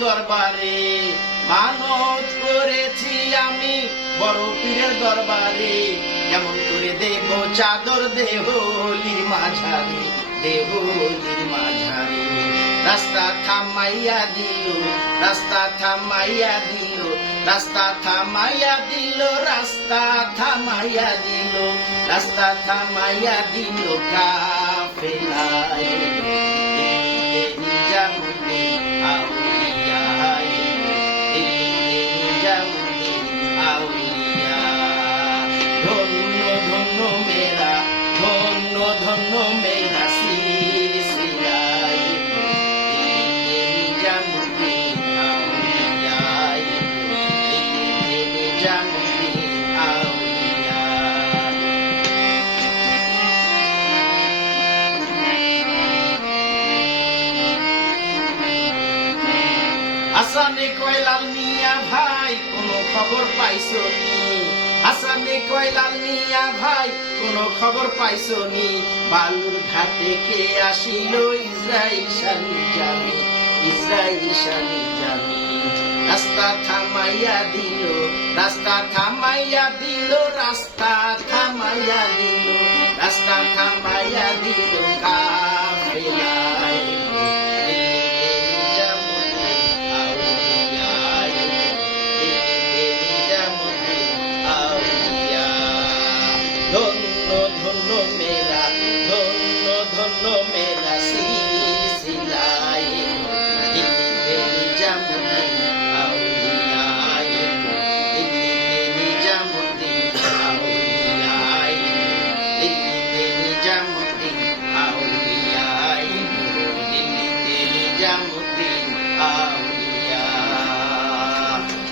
দরবারে। মানত করেছি আমি বড় পীরের দরবারে। কেমন করে দেব চাদর দেহলির মাঝারে দেহলির মাঝারে। রাস্তা থামাইয়া দিল, রাস্তা থামাইয়া দিল, রাস্তা থামাইয়া দিল, রাস্তা থামাইয়া দিল, রাস্তা থামাইয়া দিল কাফেলায়। হাসানে কয় লাল মিয়া ভাই, কোনো খবর পাইছো নি? হাসানে কয় লাল মিয়া ভাই, কোনো খবর পাইছো নি? বালুর ঘাটে কে আসিল? ইসরাইল শানি জামি, ইসরাইল শানি জামি। রাস্তা থামাইয়া দিল, রাস্তা থামাইয়া দিল, রাস্তা থামাইয়া দিল, রাস্তা থামাইয়া দিল। ধন্য মেরা সিলসিলায় দিল্লিতে নিজামুদ্দিন আউলিয়ায় দিল্লিতে নিজামুদ্দিন আউলিয়ায় দিল্লিতে নিজামুদ্দিন